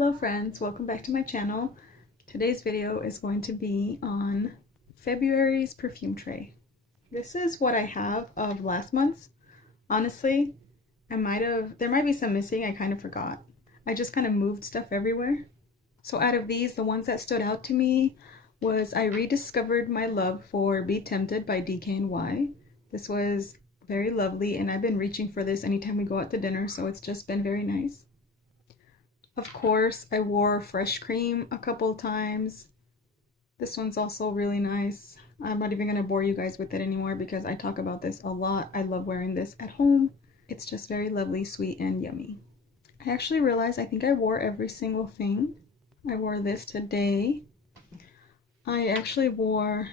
Hello friends, welcome back to my channel. Today's video is going to be on February's perfume tray. This is what I have of last month's. Honestly, there might be some missing, I kind of forgot. I just kind of moved stuff everywhere. So out of these, the ones that stood out to me was I rediscovered my love for Be Tempted by DKNY. This was very lovely and I've been reaching for this anytime we go out to dinner, so it's just been very nice. Of course, I wore Fresh Cream a couple times. This one's also really nice. I'm not even going to bore you guys with it anymore because I talk about this a lot. I love wearing this at home. It's just very lovely, sweet, and yummy. I actually realized I think I wore every single thing. I wore this today. I actually wore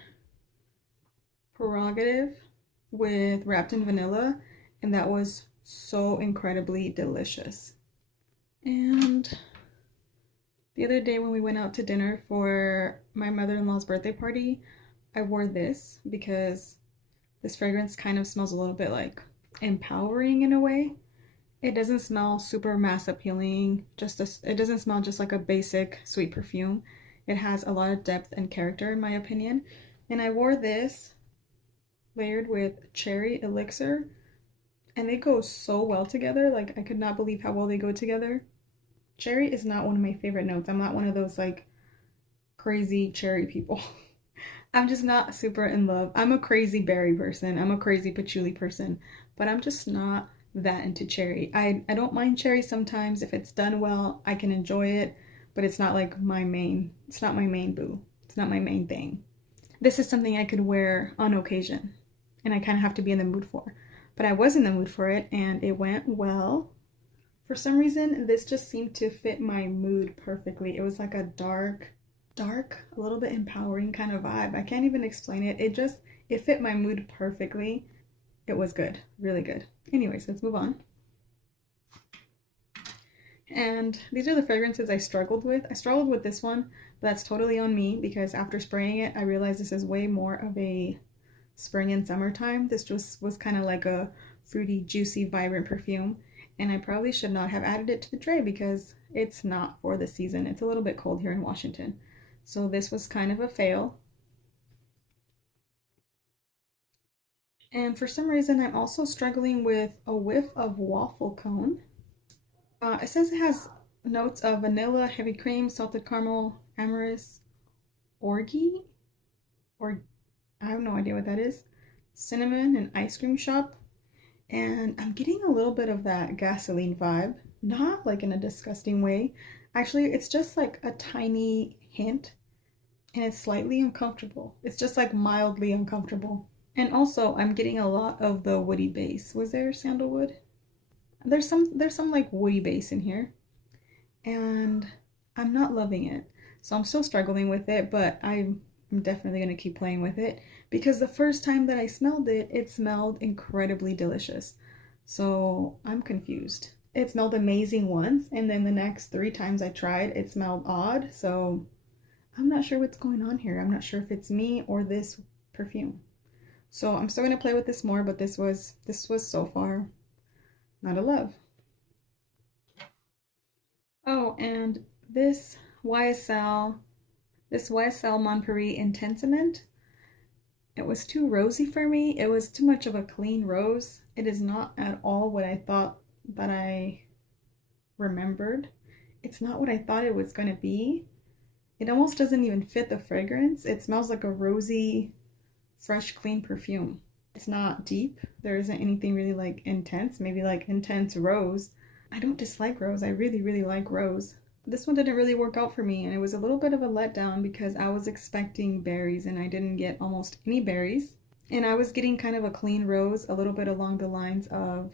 Prerogative with Wrapped in Vanilla, and that was so incredibly delicious. And the other day when we went out to dinner for my mother-in-law's birthday party, I wore this because this fragrance kind of smells a little bit like empowering in a way. It doesn't smell super mass appealing, it doesn't smell just like a basic sweet perfume. It has a lot of depth and character in my opinion. And I wore this layered with Cherry Elixir, and they go so well together. Like, I could not believe how well they go together. Cherry is not one of my favorite notes. I'm not one of those like crazy cherry people. I'm just not super in love. I'm a crazy berry person. I'm a crazy patchouli person, but I'm just not that into cherry. I don't mind cherry sometimes. If it's done well, I can enjoy it, but it's not like my main, it's not my main boo. It's not my main thing. This is something I could wear on occasion, and I kind of have to be in the mood for. But I was in the mood for it, and it went well. For some reason, this just seemed to fit my mood perfectly. It was like a dark, a little bit empowering kind of vibe. I can't even explain it. It fit my mood perfectly. It was good, really good. Anyways, let's move on. And these are the fragrances I struggled with. I struggled with this one, but that's totally on me because after spraying it, I realized this is way more of a spring and summertime. This just was kind of like a fruity, juicy, vibrant perfume. And I probably should not have added it to the tray because it's not for the season. It's a little bit cold here in Washington. So this was kind of a fail. And for some reason, I'm also struggling with a whiff of waffle cone. It says it has notes of vanilla, heavy cream, salted caramel, amorous, orgy, or I have no idea what that is, cinnamon, and ice cream shop. And I'm getting a little bit of that gasoline vibe, not like in a disgusting way. Actually, it's just like a tiny hint, and it's slightly uncomfortable. It's just like mildly uncomfortable. And also, I'm getting a lot of the woody base. Was there sandalwood? There's some like woody base in here, and I'm not loving it. So I'm still struggling with it, but I'm definitely going to keep playing with it because the first time that I smelled it, it smelled incredibly delicious. So I'm confused. It smelled amazing once, and then the next 3 times I tried, it smelled odd. So I'm not sure what's going on here. I'm not sure if it's me or this perfume. So I'm still going to play with this more, but this was so far not a love. Oh, and this YSL Mon Paris Intensament, it was too rosy for me. It was too much of a clean rose. It is not at all what I thought that I remembered. It's not what I thought it was going to be. It almost doesn't even fit the fragrance. It smells like a rosy, fresh, clean perfume. It's not deep. There isn't anything really like intense, maybe like intense rose. I don't dislike rose. I really, really like rose. This one didn't really work out for me, and it was a little bit of a letdown because I was expecting berries and I didn't get almost any berries. And I was getting kind of a clean rose, a little bit along the lines of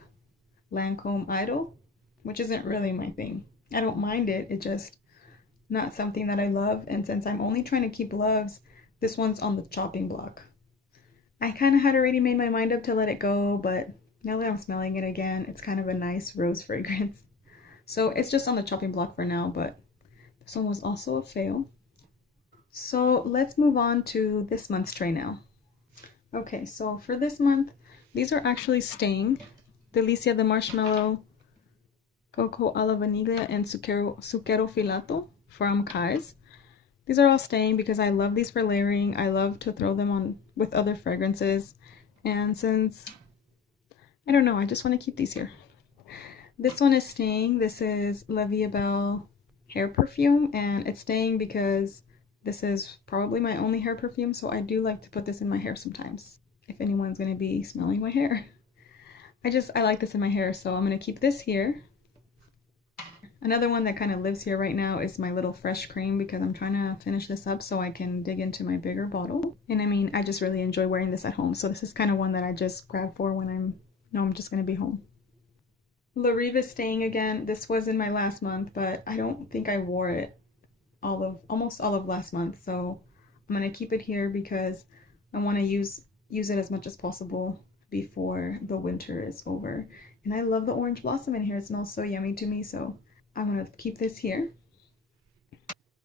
Lancome Idol, which isn't really my thing. I don't mind it, it's just not something that I love. And since I'm only trying to keep loves, this one's on the chopping block. I kind of had already made my mind up to let it go, but now that I'm smelling it again, it's kind of a nice rose fragrance. So it's just on the chopping block for now, but this one was also a fail. So let's move on to this month's tray now. Okay, so for this month, these are actually staying. Delicia the Marshmallow, Coco alla vaniglia, and Zucchero filato from Kai's. These are all staying because I love these for layering. I love to throw them on with other fragrances. And since, I don't know, I just want to keep these here. This one is staying. This is La Vie Belle hair perfume, and it's staying because this is probably my only hair perfume, so I do like to put this in my hair sometimes if anyone's going to be smelling my hair. I like this in my hair, so I'm going to keep this here. Another one that kind of lives here right now is my little fresh cream because I'm trying to finish this up so I can dig into my bigger bottle. And I mean, I just really enjoy wearing this at home, so this is kind of one that I just grab for when I'm just going to be home. La Rive is staying again. This was in my last month, but I don't think I wore it almost all of last month, so I'm going to keep it here because I want to use it as much as possible before the winter is over. And I love the orange blossom in here. It smells so yummy to me, so I'm going to keep this here.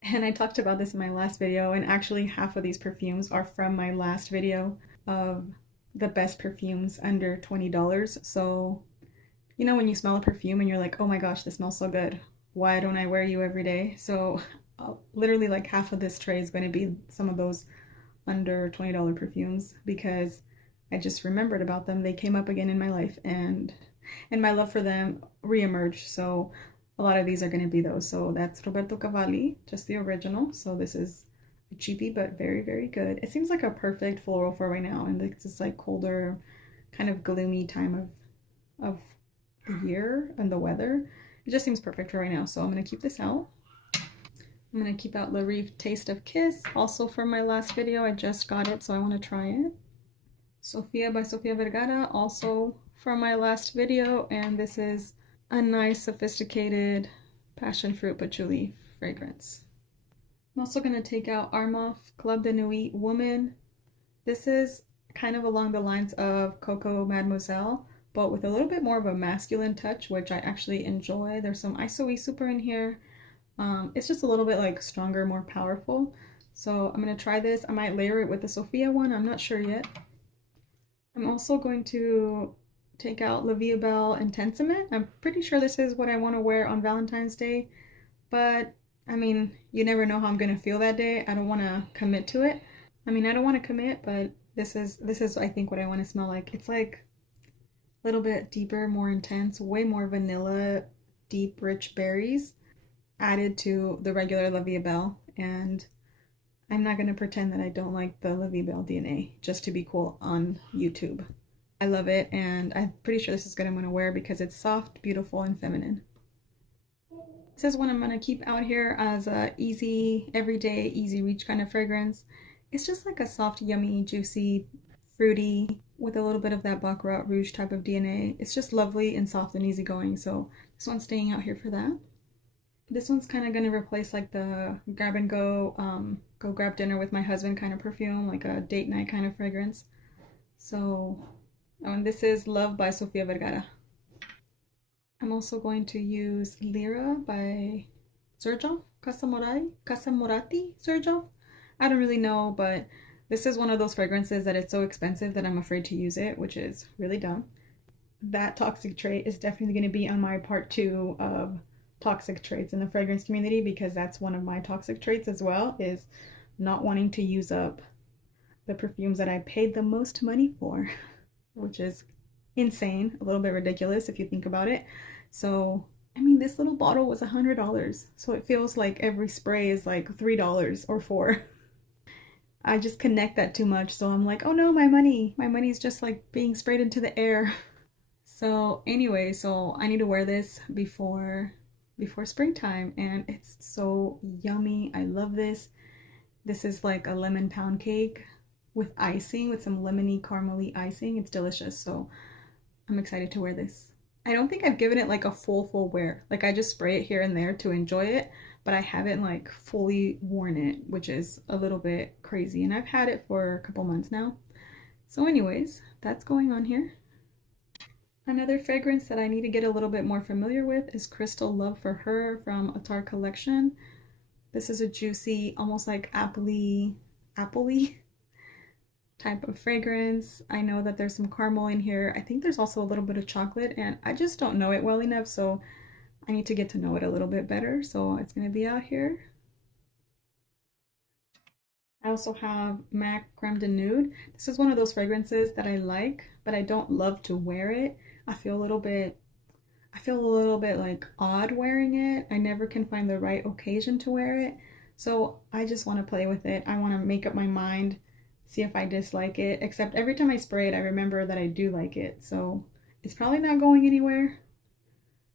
And I talked about this in my last video, and actually half of these perfumes are from my last video of the best perfumes under $20. So, you know, when you smell a perfume and you're like, oh my gosh, this smells so good. Why don't I wear you every day? So literally like half of this tray is going to be some of those under $20 perfumes because I just remembered about them. They came up again in my life, and my love for them reemerged. So a lot of these are going to be those. So that's Roberto Cavalli, just the original. So this is a cheapie, but very, very good. It seems like a perfect floral for right now. And it's this like colder, kind of gloomy time of the year and the weather. It just seems perfect for right now. So I'm going to keep this out. I'm going to keep out La Rive Taste of Kiss, also from my last video. I just got it, so I want to try it. Sofia by Sofia Vergara, also from my last video. And this is a nice, sophisticated passion fruit patchouli fragrance. I'm also going to take out Armaf Club de Nuit Woman. This is kind of along the lines of Coco Mademoiselle, but with a little bit more of a masculine touch, which I actually enjoy. There's some ISOE Super in here. It's just a little bit like stronger, more powerful. So I'm going to try this. I might layer it with the Sofia one. I'm not sure yet. I'm also going to take out La Vie Belle Intensiment. I'm pretty sure this is what I want to wear on Valentine's Day, but I mean, you never know how I'm gonna feel that day. I don't want to commit to it. I mean, I don't want to commit, but this is I think what I want to smell like. It's like a little bit deeper, more intense, way more vanilla, deep, rich berries added to the regular La Vie Belle. And I'm not gonna pretend that I don't like the La Vie Belle DNA just to be cool on YouTube. I love it, and I'm pretty sure this is what I'm going to wear because it's soft, beautiful, and feminine. This is one I'm going to keep out here as a easy, everyday, easy reach kind of fragrance. It's just like a soft, yummy, juicy, fruity, with a little bit of that Baccarat Rouge type of DNA. It's just lovely and soft and easygoing, so this one's staying out here for that. This one's kind of going to replace like the grab and go, go grab dinner with my husband kind of perfume, like a date night kind of fragrance. So this is Love by Sofia Vergara. I'm also going to use Lira by Xerjoff, Casamorati Xerjoff. I don't really know, but this is one of those fragrances that it's so expensive that I'm afraid to use it, which is really dumb. That toxic trait is definitely going to be on my part 2 of toxic traits in the fragrance community, because that's one of my toxic traits as well, is not wanting to use up the perfumes that I paid the most money for. Which is insane, a little bit ridiculous if you think about it. So, I mean, this little bottle was $100, so it feels like every spray is like $3 or $4. I just connect that too much, so I'm like, oh no, my money's just like being sprayed into the air. So anyway, so I need to wear this before springtime, and it's so yummy. I love this. This is like a lemon pound cake with icing, with some lemony caramely icing. It's delicious, so I'm excited to wear this. I don't think I've given it like a full wear. Like I just spray it here and there to enjoy it, but I haven't like fully worn it, which is a little bit crazy. And I've had it for a couple months now. So anyways, that's going on here. Another fragrance that I need to get a little bit more familiar with is Crystal Love for Her from Attar Collection. This is a juicy, almost like appley type of fragrance. I know that there's some caramel in here. I think there's also a little bit of chocolate, and I just don't know it well enough, so I need to get to know it a little bit better, so it's gonna be out here. I also have MAC Creme de Nude. This is one of those fragrances that I like, but I don't love to wear it. I feel a little bit like odd wearing it. I never can find the right occasion to wear it. So I just want to play with it. I want to make up my mind, see if I dislike it. Except every time I spray it, I remember that I do like it. So it's probably not going anywhere,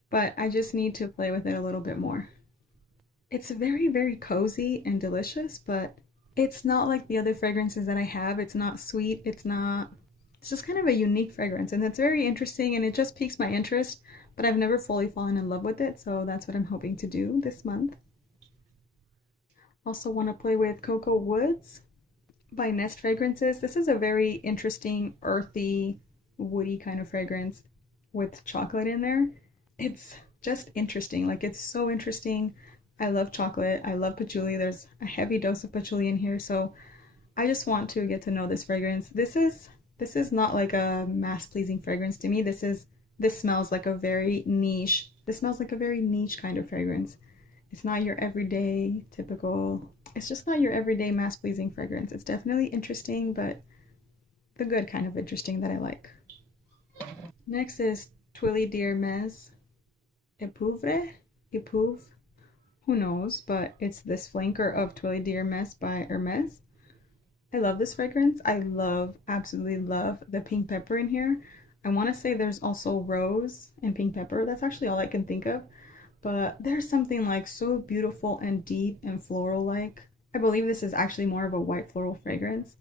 but I just need to play with it a little bit more. It's very, very cozy and delicious, but it's not like the other fragrances that I have. It's not sweet. It's just kind of a unique fragrance, and it's very interesting, and it just piques my interest, but I've never fully fallen in love with it, so that's what I'm hoping to do this month. Also want to play with Cocoa Woods by Nest Fragrances. This is a very interesting, earthy, woody kind of fragrance with chocolate in there. It's just interesting. Like, it's so interesting. I love chocolate. I love patchouli. There's a heavy dose of patchouli in here, so I just want to get to know this fragrance. This is not like a mass-pleasing fragrance to me. This smells like a very niche. This smells like a very niche kind of fragrance. It's not your everyday typical. It's just not your everyday mass-pleasing fragrance. It's definitely interesting, but the good kind of interesting that I like. Next is Twilly d'Hermes Epouvre. Epouve. Who knows, but it's this flanker of Twilly d'Hermes by Hermes. I love this fragrance. I absolutely love the pink pepper in here. I want to say there's also rose and pink pepper. That's actually all I can think of. But there's something like so beautiful and deep and floral like. I believe this is actually more of a white floral fragrance,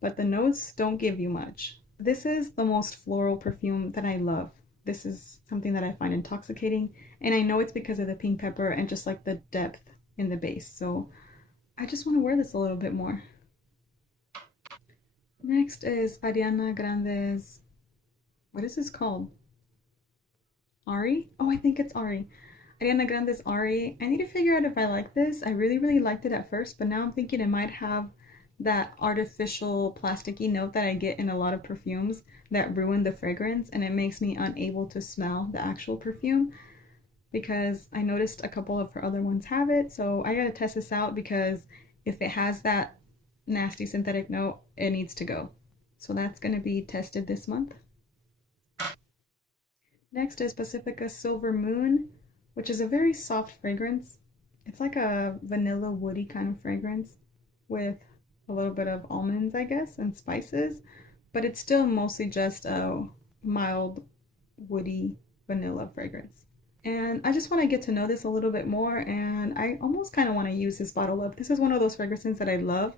but the notes don't give you much. This is the most floral perfume that I love. This is something that I find intoxicating, and I know it's because of the pink pepper and just like the depth in the base. So I just want to wear this a little bit more. Next is Ariana Grande's, what is this called? Ari? Oh, I think it's Ari. Ariana Grande's Ari. I need to figure out if I like this. I really, really liked it at first, but now I'm thinking it might have that artificial plasticky note that I get in a lot of perfumes that ruin the fragrance, and it makes me unable to smell the actual perfume because I noticed a couple of her other ones have it. So I gotta test this out because if it has that nasty synthetic note, it needs to go. So that's gonna be tested this month. Next is Pacifica Silver Moon, which is a very soft fragrance. It's like a vanilla woody kind of fragrance with a little bit of almonds, I guess, and spices, but it's still mostly just a mild woody vanilla fragrance. And I just want to get to know this a little bit more, and I almost kind of want to use this bottle up. This is one of those fragrances that I love,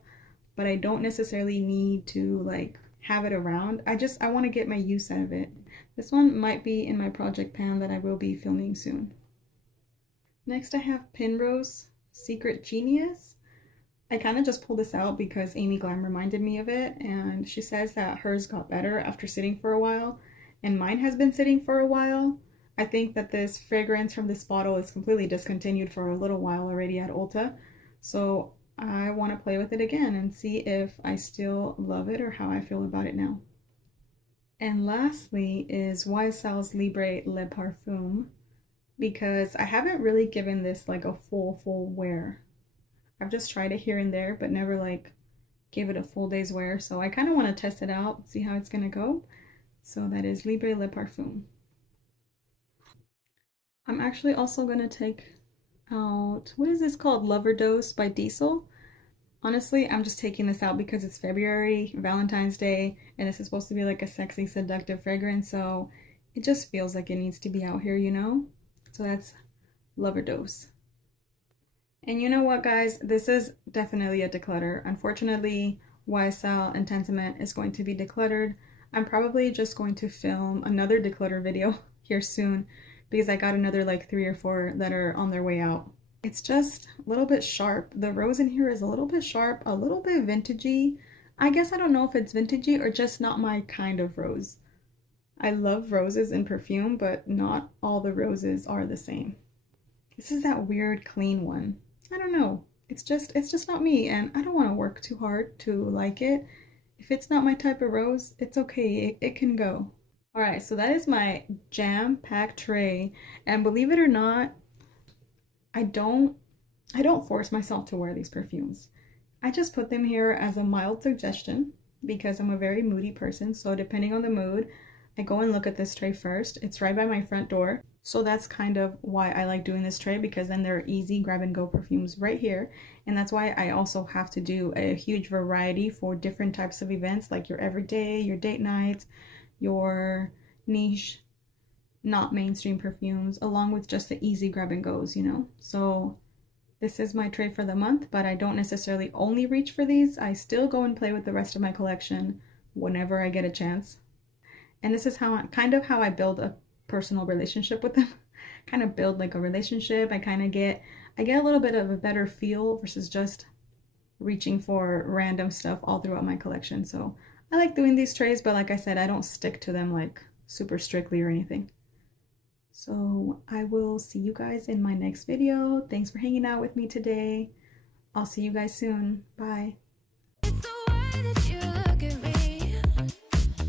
but I don't necessarily need to like have it around. I want to get my use out of it. This one might be in my project pan that I will be filming soon. Next I have Penrose Secret Genius. I kind of just pulled this out because Amy Glam reminded me of it, and she says that hers got better after sitting for a while, and mine has been sitting for a while. I think that this fragrance from this bottle is completely discontinued for a little while already at Ulta, so I want to play with it again and see if I still love it or how I feel about it now. And lastly is YSL's Libre Le Parfum, because I haven't really given this like a full wear. I've just tried it here and there, but never like gave it a full day's wear. So I kind of want to test it out, see how it's gonna go. So that is Libre Le Parfum. I'm actually also gonna take out, what is this called? Lover Dose by Diesel. Honestly, I'm just taking this out because it's February, Valentine's Day, and this is supposed to be like a sexy, seductive fragrance, so it just feels like it needs to be out here, you know? So that's Lover Dose. And you know what, guys? This is definitely a declutter. Unfortunately, YSL Intensament is going to be decluttered. I'm probably just going to film another declutter video here soon because I got another like 3 or 4 that are on their way out. It's just a little bit sharp. The rose in here is a little bit sharp, a little bit vintagey. I guess I don't know if it's vintagey or just not my kind of rose. I love roses in perfume, but not all the roses are the same. This is that weird clean one. I don't know. It's just not me, and I don't want to work too hard to like it. If it's not my type of rose, it's okay. It can go. All right, so that is my jam-packed tray. And believe it or not, I don't I don't force myself to wear these perfumes. I just put them here as a mild suggestion because I'm a very moody person. So depending on the mood, I go and look at this tray first. It's right by my front door. So that's kind of why I like doing this tray, because then there are easy grab and go perfumes right here. And that's why I also have to do a huge variety for different types of events, like your everyday, your date nights, your niche, not mainstream perfumes, along with just the easy grab and goes, you know? So this is my tray for the month, but I don't necessarily only reach for these. I still go and play with the rest of my collection whenever I get a chance. And this is kind of how I build a personal relationship with them. Kind of build like a relationship. I get a little bit of a better feel versus just reaching for random stuff all throughout my collection. So I like doing these trays, but like I said, I don't stick to them like super strictly or anything. So I will see you guys in my next video. Thanks for hanging out with me today. I'll see you guys soon. Bye.